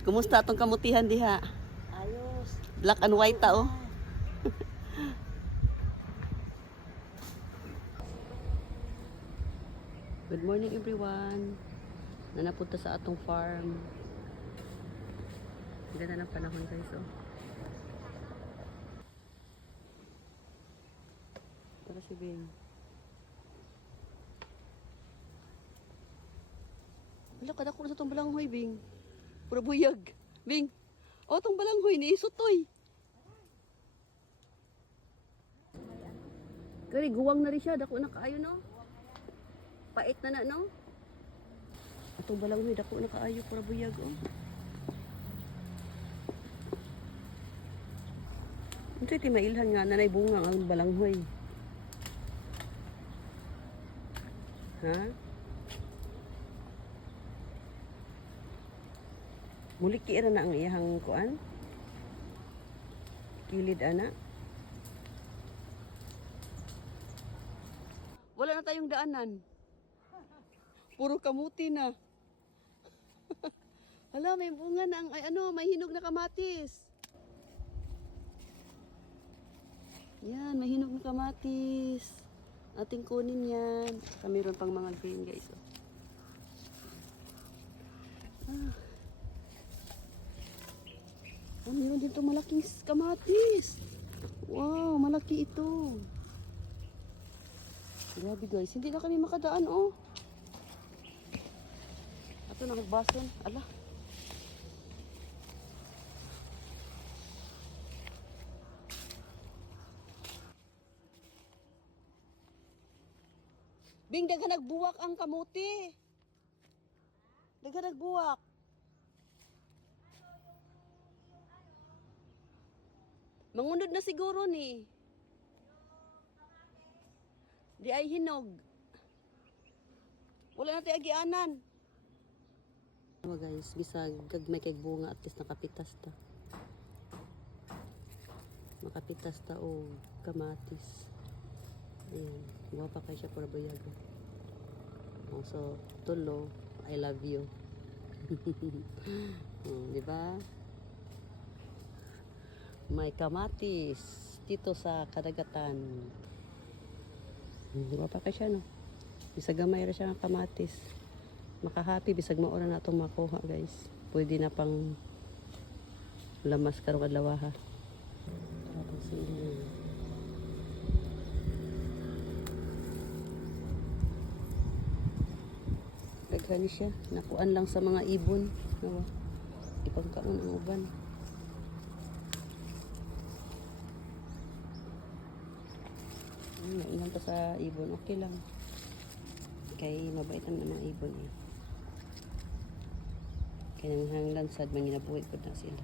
Kumusta atong kamutihan diha? Ayos. Black and white ta oh. Good morning everyone. Nanapunta sa atong farm. Ganda ng panahon guys oh. Tara si Bing. Wala ka dako na sa itong balanghoy, Bing. Pura buyag. Bing. O, itong balanghoy ni Isutoy. Kari, guwang na rin siya. Dako na kaayo, no? Pait na na, no? Itong balanghoy, dako na kaayo. Pura buyag, oh. Ito iti mailhan nga. Nanay bunga ang balanghoy. Ha? Mulik kiira na ang iyahang kuan. Kilid ana. Wala na tayong daanan. Puro kamuti na. Hala, may bunga na ang may hinog na kamatis. Yan, may hinog na kamatis. Ating kunin yan. Mayroon pang mga green guys. Oh. Oh, meron dito malaking kamatis. Wow, malaki ito. Grabe guys, hindi na kami makadaan oh. Ato nakagbason. Ala. Bing, daga nagbuwak ang kamuti. Daga nagbuwak. Mangunod na siguro ni. Di ay hinog. Wala na tayo agianan. Guys, bisag gagmay kay bunga at least nakapitas ta. Nakapitas ta o kamatis. Ayan, guwapa kay siya para bayag. So, tulo, I love you. Di ba? May kamatis dito sa kadagatan. Di ba pa kay siya, no? Bisag gamay ra siya ng kamatis. Makahappy, bisag maura na itong makuha, guys. Pwede na pang lamas karong adlaw ha. Tapos daghan siya. Nakuan lang sa mga ibon. Nawa. Ipagkaon ang uban. Mainam pa sa ibon, okay lang. Kay mabait naman ang ibon eh. Kaya nang hanglansad, manginabuhi ko na sila.